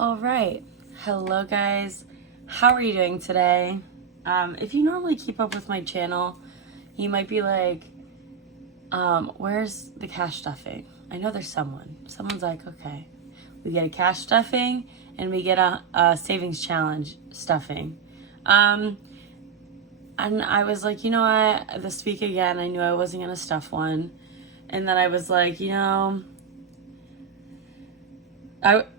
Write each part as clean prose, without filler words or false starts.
All right. Hello, guys. How are you doing today? If you normally keep up with my channel, you might be like, where's the cash stuffing? I know there's someone. Someone's like, okay, we get a cash stuffing and we get a savings challenge stuffing. And I was like, you know what? This week again, I knew I wasn't going to stuff one. And then I was like,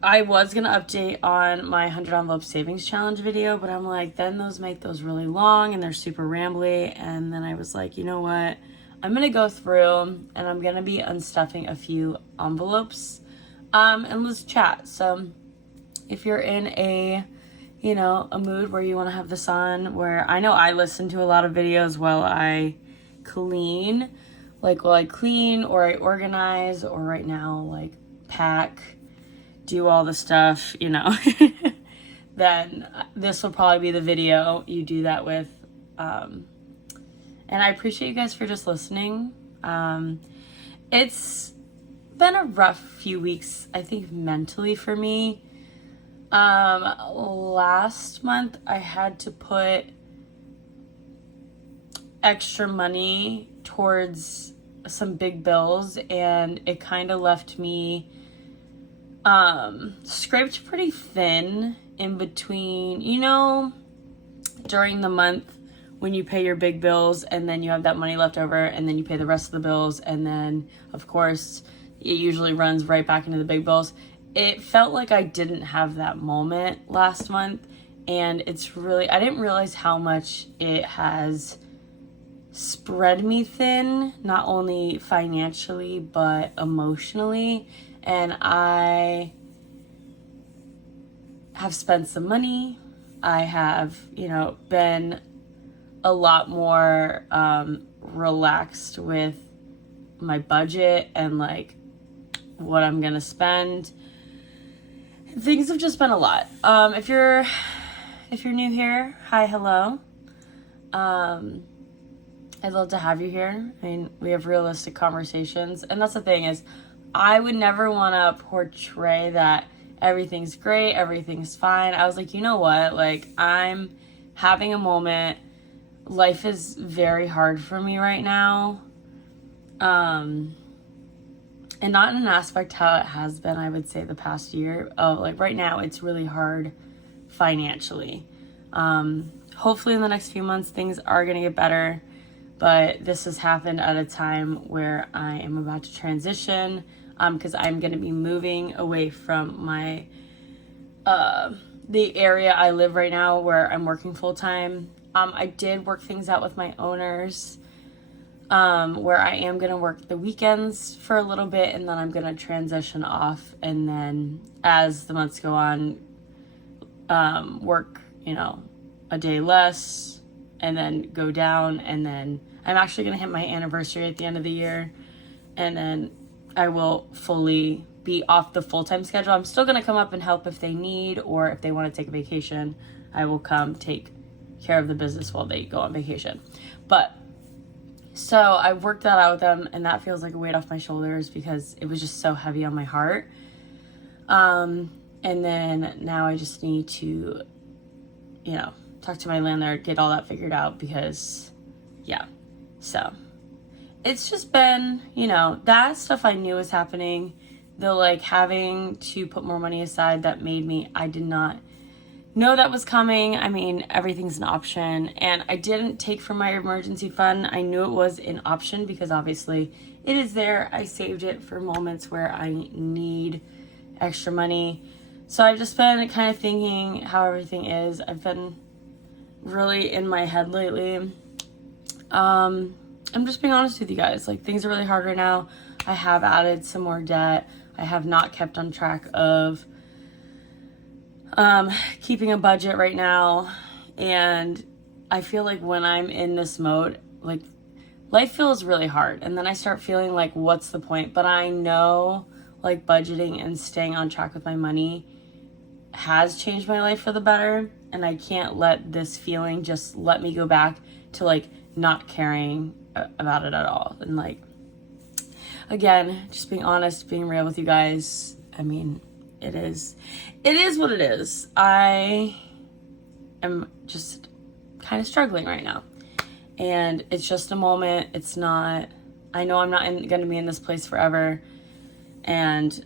I was going to update on my 100 envelope savings challenge video, but I'm like, then those make those really long and they're super rambly. And then I was like, you know what? I'm going to go through and I'm going to be unstuffing a few envelopes and let's chat. So if you're in a mood where you want to have this on, where I know I listen to a lot of videos while I clean, like while I clean or I organize or right now, like pack, do all the stuff, then this will probably be the video you do that with. And I appreciate you guys for just listening. It's been a rough few weeks, I think, mentally for me. Last month I had to put extra money towards some big bills and it kind of left me scraped pretty thin in between, during the month when you pay your big bills and then you have that money left over and then you pay the rest of the bills and then of course it usually runs right back into the big bills. It felt like I didn't have that moment last month, and I didn't realize how much it has spread me thin, not only financially but emotionally. And I have spent some money. I have, been a lot more relaxed with my budget and like what I'm gonna spend. Things have just been a lot. If you're new here, hi, hello. I'd love to have you here. I mean, we have realistic conversations, and that's the thing is, I would never want to portray that everything's great, everything's fine. I was like, you know what? Like, I'm having a moment. Life is very hard for me right now. And not in an aspect how it has been, I would say, the past year. Like, right now, it's really hard financially. Hopefully, in the next few months, things are going to get better. But this has happened at a time where I am about to transition because I'm going to be moving away from my the area I live right now where I'm working full time. I did work things out with my owners where I am going to work the weekends for a little bit and then I'm going to transition off, and then as the months go on, work, a day less and then go down, and then I'm actually going to hit my anniversary at the end of the year, and then I will fully be off the full-time schedule. I'm still going to come up and help if they need, or if they want to take a vacation, I will come take care of the business while they go on vacation. But so I worked that out with them, and that feels like a weight off my shoulders because it was just so heavy on my heart. And then now I just need to, talk to my landlord, get all that figured out because, yeah. So it's just been, that stuff I knew was happening. The like having to put more money aside that I did not know that was coming. I mean, everything's an option, and I didn't take from my emergency fund. I knew it was an option because obviously it is there. I saved it for moments where I need extra money. So I've just been kind of thinking how everything is. I've been really in my head lately. I'm just being honest with you guys. Like, things are really hard right now. I have added some more debt. I have not kept on track of keeping a budget right now. And I feel like when I'm in this mode, like, life feels really hard. And then I start feeling like, what's the point? But I know, like, budgeting and staying on track with my money has changed my life for the better. And I can't let this feeling just let me go back to, like, not caring about it at all. And, like, again, just being honest, being real with you guys. I mean, it is what it is. I am just kind of struggling right now. And it's just a moment. It's not, I know I'm not going to be in this place forever. And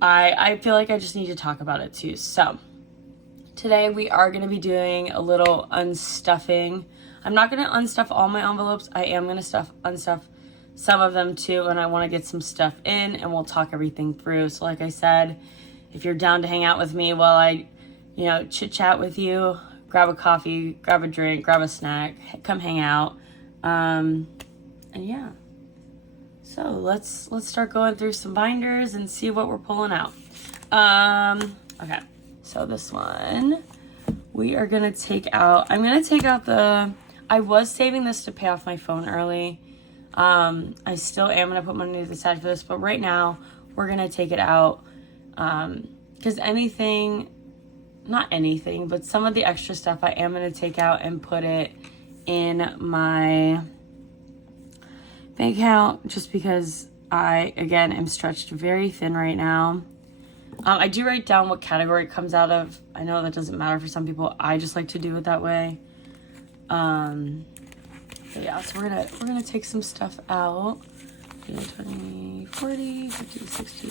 I feel like I just need to talk about it too. So today we are going to be doing a little unstuffing. I'm not going to unstuff all my envelopes. I am going to unstuff some of them too. And I want to get some stuff in and we'll talk everything through. So like I said, if you're down to hang out with me while I, chit chat with you, grab a coffee, grab a drink, grab a snack, come hang out. And yeah. So let's start going through some binders and see what we're pulling out. Okay. So this one, we are going to take out, I'm going to take out I was saving this to pay off my phone early. I still am going to put money to the side for this, but right now we're going to take it out. Because not anything, but some of the extra stuff I am going to take out and put it in my bank account just because I, again, am stretched very thin right now. I do write down what category it comes out of. I know that doesn't matter for some people. I just like to do it that way. But yeah, so we're gonna take some stuff out. 20, 40, 50, 60,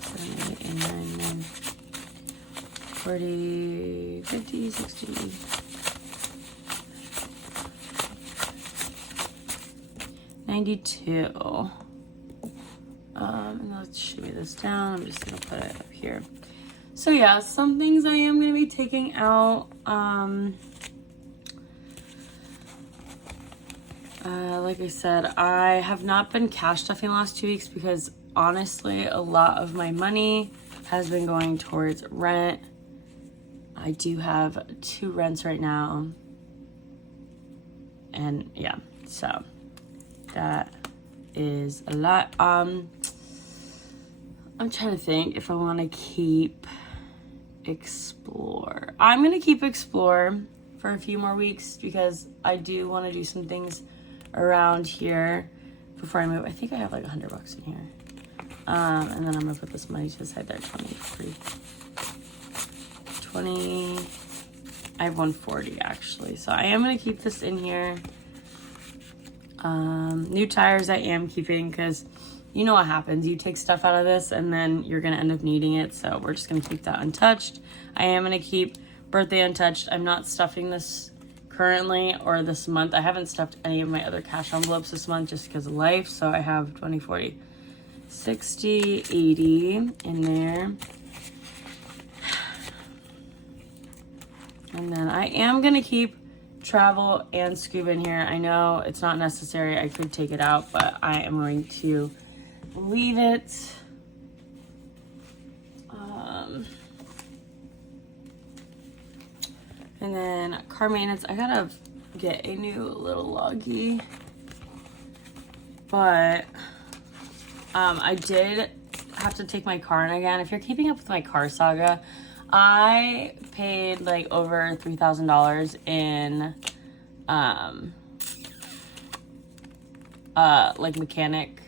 70, 80, 90, 40, 50, 60, 92. And let's shimmy this down. I'm just gonna put it up here. So yeah, some things I am gonna be taking out. Like I said, I have not been cash stuffing the last 2 weeks because honestly, a lot of my money has been going towards rent. I do have 2 rents right now. And yeah, so that is a lot. I'm trying to think if I want to keep Explore. I'm going to keep Explore for a few more weeks because I do want to do some things around here before I move. I think I have like $100 in here. And then I'm going to put this money to the side there. 20. I have 140 actually. So I am going to keep this in here. New tires I am keeping because you know what happens. You take stuff out of this and then you're going to end up needing it. So we're just going to keep that untouched. I am going to keep birthday untouched. I'm not stuffing this currently or this month. I haven't stuffed any of my other cash envelopes this month just because of life. So I have 20, 40, 60, 80 in there. And then I am going to keep travel and scuba in here. I know it's not necessary. I could take it out, but I am going to leave it. And then car maintenance. I gotta get a new little luggy, but I did have to take my car in again. If you're keeping up with my car saga, I paid like over $3,000 in like mechanic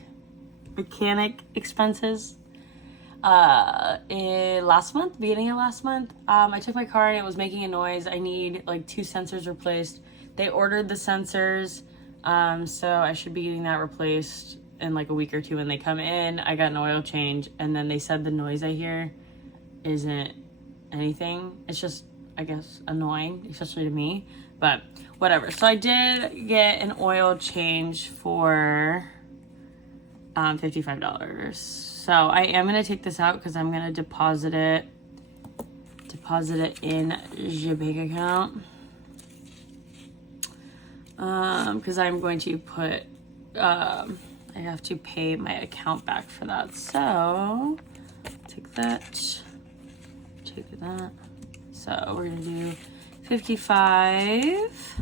expenses beginning of last month. I took my car and it was making a noise. I need like 2 sensors replaced. They ordered the sensors, so I should be getting that replaced in like a week or 2 when they come in. I got an oil change and then they said the noise I hear isn't anything. It's just, I guess, annoying, especially to me, but whatever. So I did get an oil change for $55. So I am going to take this out because I'm going to deposit it in your bank account. Because I'm going to put, I have to pay my account back for that. So take that. So we're going to do 55.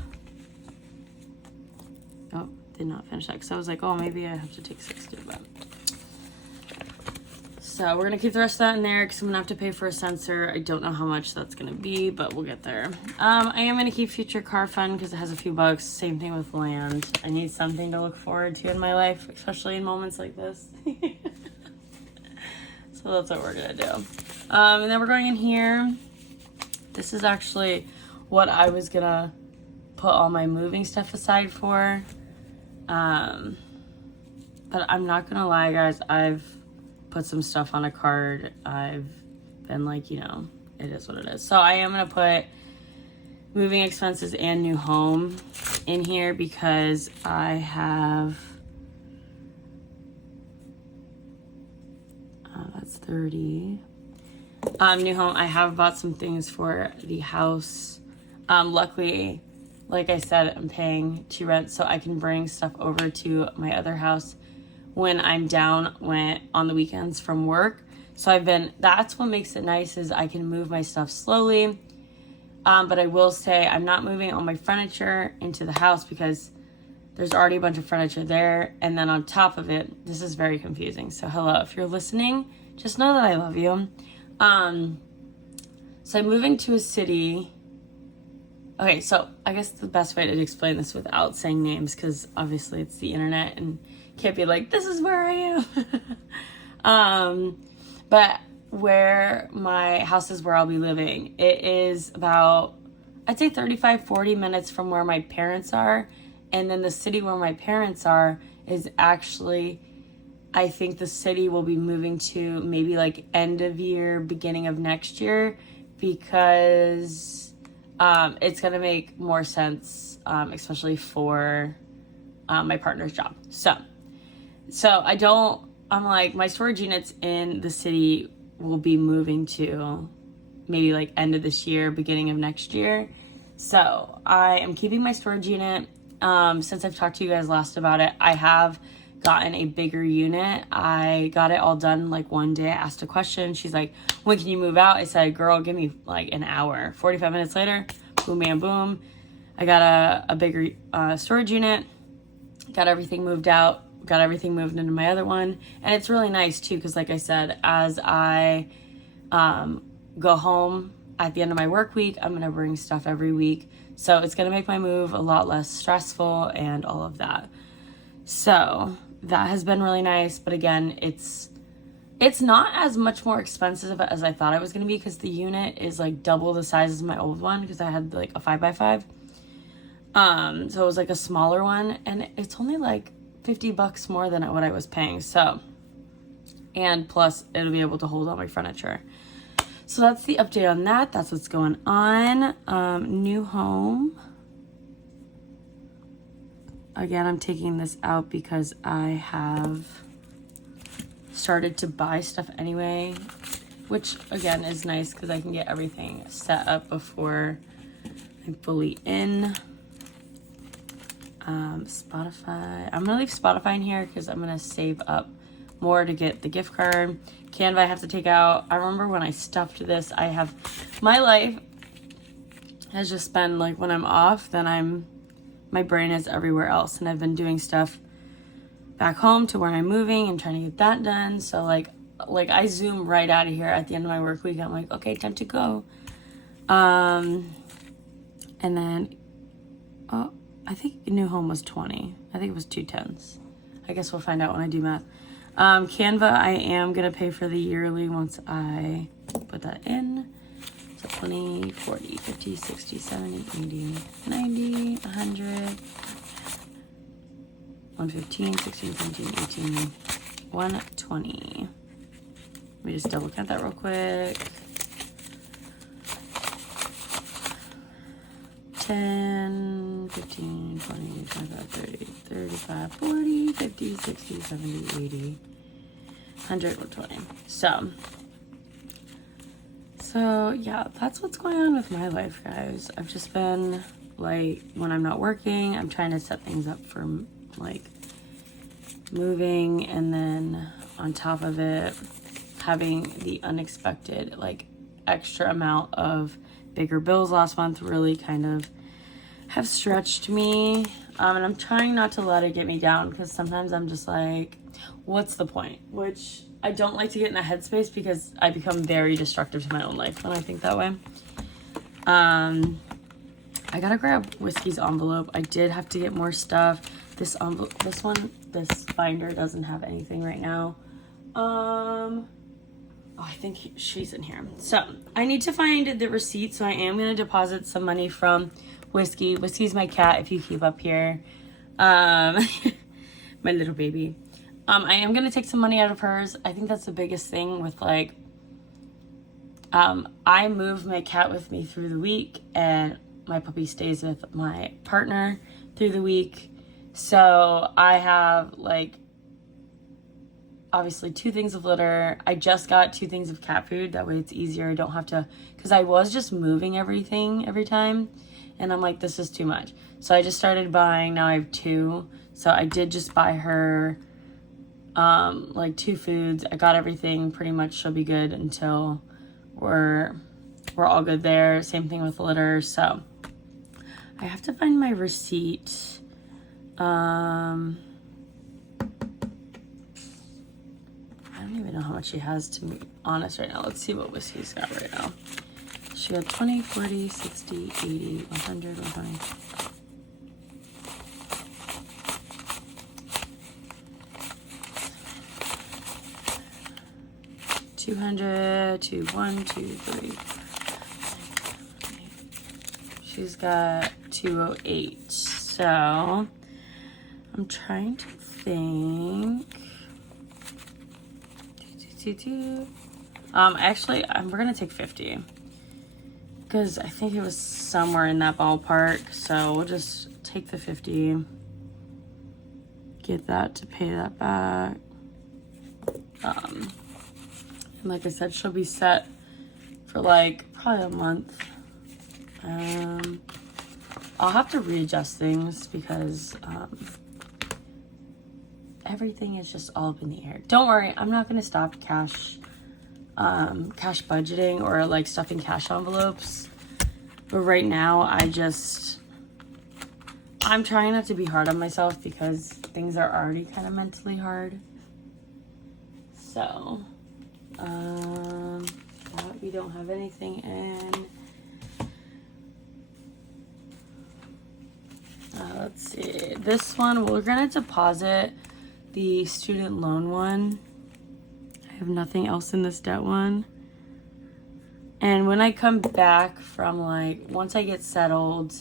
Oh, did not finish that because I was like, oh, maybe I have to take 60, but. So we're gonna keep the rest of that in there because I'm gonna have to pay for a sensor. I don't know how much that's gonna be, but we'll get there. I am gonna keep future car fund because it has a few bucks. Same thing with land. I need something to look forward to in my life, especially in moments like this. So that's what we're gonna do. And then we're going in here. This is actually what I was gonna put all my moving stuff aside for. But I'm not gonna lie, guys, I've put some stuff on a card. I've been like, you know, it is what it is. So I am gonna put moving expenses and new home in here because I have, that's 30. New home, I have bought some things for the house. Luckily, like I said, I'm paying to rent so I can bring stuff over to my other house when I'm down on the weekends from work. So that's what makes it nice, is I can move my stuff slowly. But I will say I'm not moving all my furniture into the house because there's already a bunch of furniture there. And then on top of it, this is very confusing. So hello, if you're listening, just know that I love you. So I'm moving to a city. Okay, so I guess the best way to explain this without saying names, because obviously it's the internet and can't be like, this is where I am. But where my house is, where I'll be living, it is about, I'd say 35, 40 minutes from where my parents are. And then the city where my parents are is actually, I think the city will be moving to maybe like end of year, beginning of next year, because it's going to make more sense, especially for my partner's job. So I'm like, my storage units in the city will be moving to maybe like end of this year, beginning of next year. So I am keeping my storage unit. Since I've talked to you guys last about it, I have gotten a bigger unit. I got it all done like one day. I asked a question. She's like, when can you move out? I said, girl, give me like an hour. 45 minutes later, boom, bam, boom. I got a bigger storage unit, got everything moved out, got everything moved into my other one. And it's really nice too, because like I said, as I go home at the end of my work week, I'm going to bring stuff every week. So it's going to make my move a lot less stressful and all of that. So that has been really nice. But again, it's not as much more expensive as I thought it was going to be, because the unit is like double the size as my old one, because I had like a 5x5. So it was like a smaller one, and it's only like $50 more than what I was paying. So, and plus it'll be able to hold all my furniture. So that's the update on that. That's what's going on. New home. Again, I'm taking this out because I have started to buy stuff anyway, which again is nice because I can get everything set up before I'm fully in. Spotify. I'm gonna leave Spotify in here because I'm gonna save up more to get the gift card. Canva I have to take out. I remember when I stuffed this, my life has just been like, when I'm off, then my brain is everywhere else, and I've been doing stuff back home to where I'm moving and trying to get that done. So like I zoom right out of here at the end of my work week. I'm like, okay, time to go. And then, I think new home was 20. I think it was 2 10s. I guess we'll find out when I do math. Canva, I am going to pay for the yearly once I put that in. So 20, 40, 50, 60, 70, 80, 90, 100, 115, 16, 17, 18, 120. Let me just double count that real quick. 10, 15, 20, 25, 30, 35, 40, 50, 60, 70, 80, 100, 120. So yeah, that's what's going on with my life, guys. I've just been like, when I'm not working, I'm trying to set things up for like moving, and then on top of it, having the unexpected like extra amount of bigger bills last month really kind of have stretched me, and I'm trying not to let it get me down, because sometimes I'm just like, what's the point? Which I don't like to get in that headspace, because I become very destructive to my own life when I think that way. I gotta grab Whiskey's envelope. I did have to get more stuff. This binder doesn't have anything right now. Oh, I think she's in here. So I need to find the receipt. So I am going to deposit some money from Whiskey. Whiskey's my cat, if you keep up here. My little baby. I am going to take some money out of hers. I think that's the biggest thing with like, I move my cat with me through the week and my puppy stays with my partner through the week. So I have like, obviously 2 things of litter. I just got 2 things of cat food. That way it's easier. I don't have to, because I was just moving everything every time. And I'm like, this is too much. So I just started buying. Now I have 2. So I did just buy her like 2 foods. I got everything. Pretty much she'll be good until we're all good there. Same thing with litter. So I have to find my receipt. I don't even know how much she has, to be honest, right now. Let's see what Whiskey's got right now. She got 20, 40, 60, 80, 100, 100. $200 to 1, 2, 3. She's got 208. So I'm trying to think. Actually, we're gonna take 50 because I think it was somewhere in that ballpark. So we'll just take the 50, get that to pay that back. And like I said, she'll be set for like probably a month. I'll have to readjust things because everything is just all up in the air. Don't worry, I'm not going to stop cash budgeting or like stuffing cash envelopes. But right now, I'm trying not to be hard on myself because things are already kind of mentally hard. So, we don't have anything in. Let's see. This one, we're going to deposit the student loan one. I have nothing else in this debt one. And when I come back from like, once I get settled,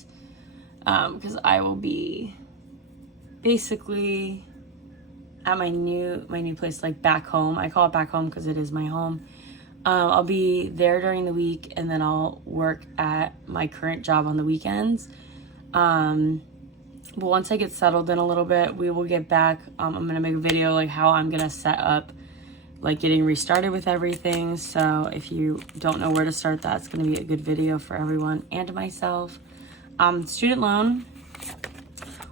because I will be basically at my new place, like back home. I call it back home because it is my home. I'll be there during the week and then I'll work at my current job on the weekends. But once I get settled in a little bit, we will get back. I'm going to make a video like how I'm going to set up like getting restarted with everything. So if you don't know where to start, that's going to be a good video for everyone and myself. Student loan,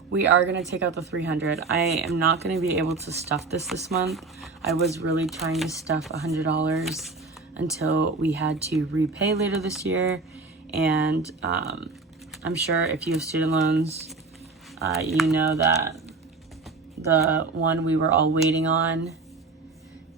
we are going to take out the $300. I am not going to be able to stuff this month. I was really trying to stuff $100 until we had to repay later this year. And I'm sure if you have student loans, you know that the one we were all waiting on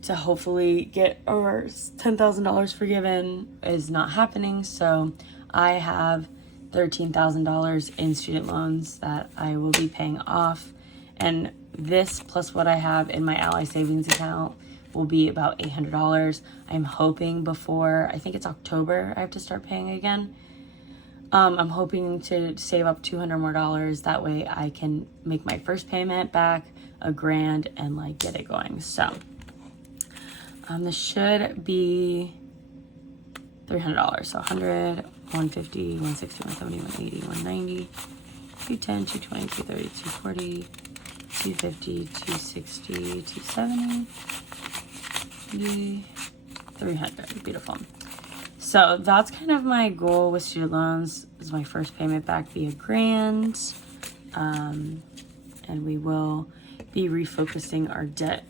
to hopefully get our $10,000 forgiven is not happening. So I have $13,000 in student loans that I will be paying off. And this plus what I have in my Ally savings account will be about $800. I'm hoping before, I think it's October, I have to start paying again. I'm hoping to save up $200 more. That way I can make my first payment back, $1,000, and like get it going. So this should be $300. So 100, 150, 160, 170, 180, 190, 210, 220, 230, 240, 250, 260, 270, 300. Beautiful. So that's kind of my goal with student loans, is my first payment back be $1,000. And we will be refocusing our debt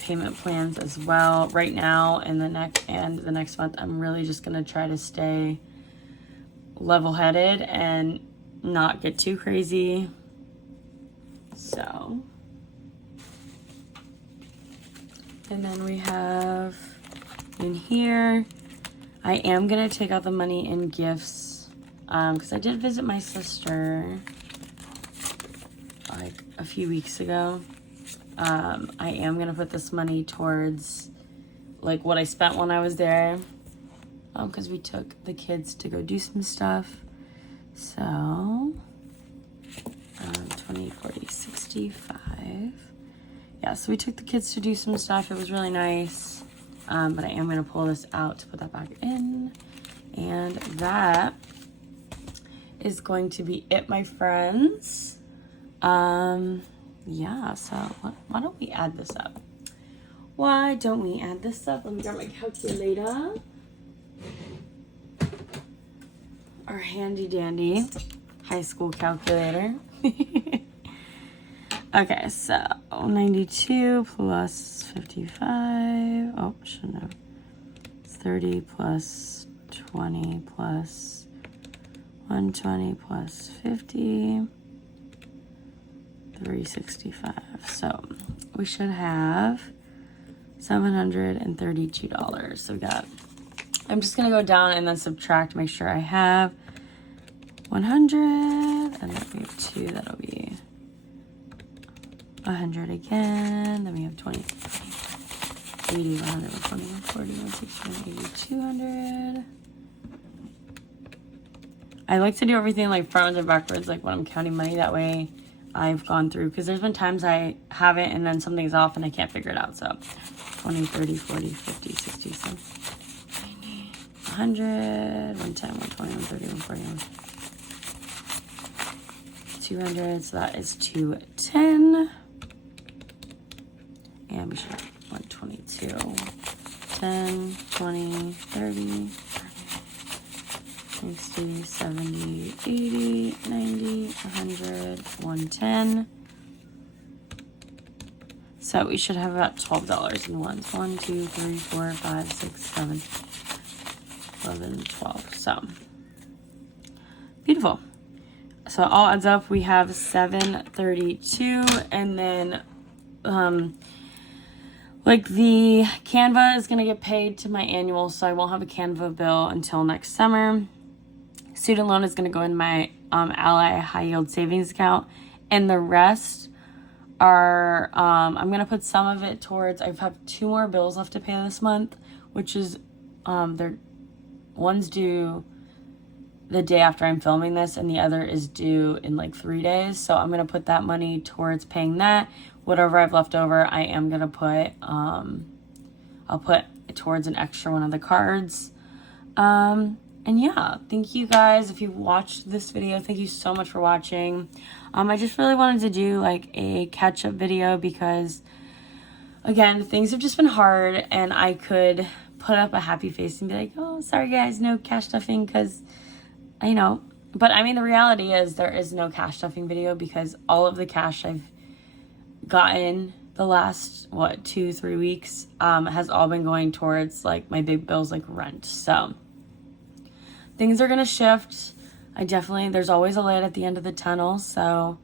payment plans as well. Right now and the next month, I'm really just gonna try to stay level-headed and not get too crazy. So, and then we have in here, I am going to take out the money in gifts because I did visit my sister like a few weeks ago. I am going to put this money towards like what I spent when I was there. Because we took the kids to go do some stuff. So 20, 40, 65. Yeah, so we took the kids to do some stuff. It was really nice. But I am going to pull this out to put that back in. And that is going to be it, my friends. Yeah, so why don't we add this up? Why don't we add this up? Let me grab my calculator. Our handy dandy high school calculator. Okay, so 92 plus 55. Oh, shouldn't have. 30 plus 20 plus 120 plus 50. 365. So we should have $732. So we got, I'm just gonna go down and then subtract, make sure I have 100, and then we have 2, that'll be 100 again, then we have 20, 80, 100, 120, 140, 160, 180, 200. I like to do everything like front and backwards, like when I'm counting money, that way I've gone through, because there's been times I have it and then something's off and I can't figure it out. So 20, 30, 40, 50, 60, 70, 90, 100, 110, 120, 130, 140, 200. So that is 210. And we should have 122. 10, 20, 30, 60, 70, 80, 90, 100, 110. So we should have about $12 in ones. 1, 2, 3, 4, 5, 6, 7, 11, 12. So beautiful. So it all adds up. We have $732, and then like the Canva is gonna get paid to my annual, so I won't have a Canva bill until next summer. Student loan is going to go in my Ally high yield savings account, and the rest are I'm going to put some of it towards, I have 2 more bills left to pay this month, which is they're, one's due the day after I'm filming this and the other is due in like 3 days. So I'm going to put that money towards paying that. Whatever I've left over, I am going to put I'll put towards an extra one of the cards. And yeah, thank you guys. If you watched this video, thank you so much for watching. I just really wanted to do like a catch-up video because, again, things have just been hard, and I could put up a happy face and be like, oh, sorry guys, no cash stuffing, because, you know. But I mean, the reality is there is no cash stuffing video because all of the cash I've gotten the last, 2-3 weeks has all been going towards like my big bills like rent. So things are going to shift. There's always a light at the end of the tunnel. So,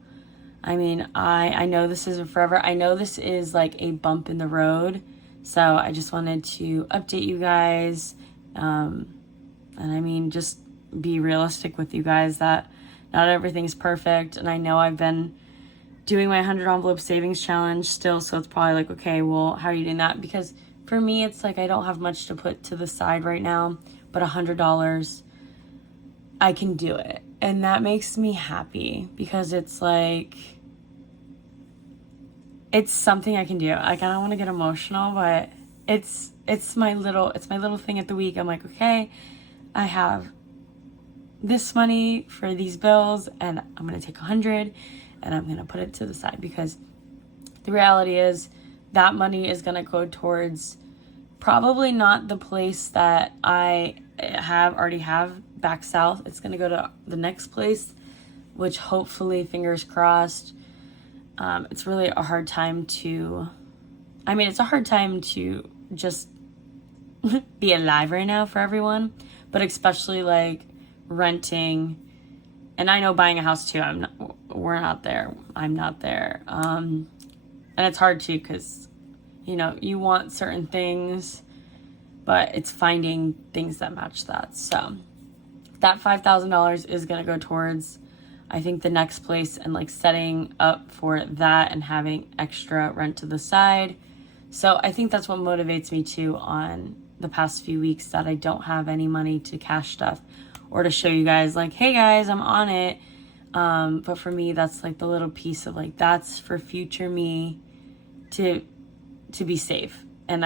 I mean, I know this isn't forever. I know this is like a bump in the road. So I just wanted to update you guys. And I mean, just be realistic with you guys that not everything's perfect. And I know I've been doing my 100 envelope savings challenge still. So it's probably like, okay, well, how are you doing that? Because for me, it's like I don't have much to put to the side right now, but $100, I can do it. And that makes me happy because it's like, it's something I can do. Like, I don't want to get emotional, but it's my little thing at the week. I'm like, okay, I have this money for these bills and I'm going to take 100 and I'm going to put it to the side, because the reality is that money is going to go towards probably not the place that I already have back south. It's going to go to the next place, which hopefully, fingers crossed. It's really a hard time to, it's a hard time to just be alive right now for everyone, but especially like renting, and I know buying a house too. I'm not there. And it's hard too, because, you know, you want certain things, but it's finding things that match that. So that $5,000 is going to go towards, I think, the next place, and like setting up for that and having extra rent to the side. So I think that's what motivates me too on the past few weeks, that I don't have any money to cash stuff or to show you guys like, hey guys, I'm on it. But for me, that's like the little piece of like, that's for future me to be safe. And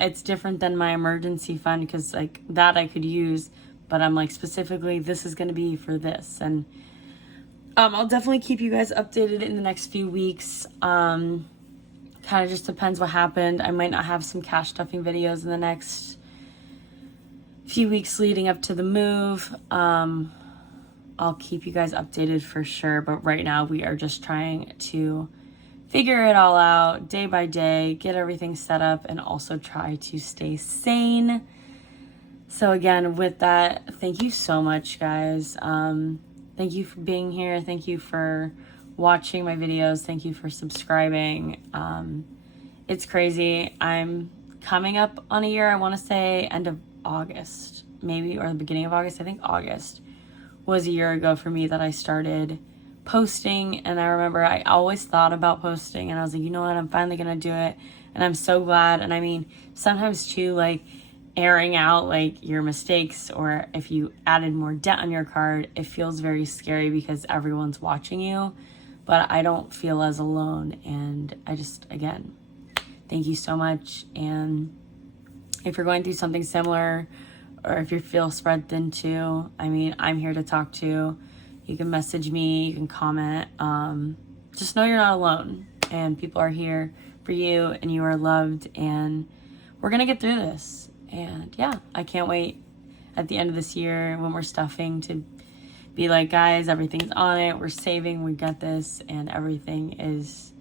it's different than my emergency fund, because like that I could use, but I'm like, specifically, this is going to be for this. And I'll definitely keep you guys updated in the next few weeks. Kind of just depends what happened. I might not have some cash stuffing videos in the next few weeks leading up to the move. I'll keep you guys updated for sure. But right now we are just trying to figure it all out day by day, get everything set up, and also try to stay sane. So again, with that, thank you so much, guys. Thank you for being here. Thank you for watching my videos. Thank you for subscribing. It's crazy. I'm coming up on a year. I want to say end of August, maybe, or the beginning of August. I think August was a year ago for me that I started posting. And I remember I always thought about posting, and I was like, you know what, I'm finally gonna do it. And I'm so glad. And I mean, sometimes too, like airing out like your mistakes, or if you added more debt on your card, it feels very scary because everyone's watching you. But I don't feel as alone. And I just, again, thank you so much. And if you're going through something similar, or if you feel spread thin too, I mean, I'm here to talk to. You can message me, you can comment. Just know you're not alone, and people are here for you, and you are loved, and we're gonna get through this. And yeah, I can't wait at the end of this year when we're stuffing to be like, guys, everything's on it, we're saving, we got this, and everything is,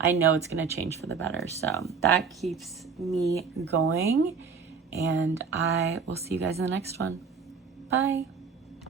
I know it's gonna change for the better. So that keeps me going, and I will see you guys in the next one. Bye.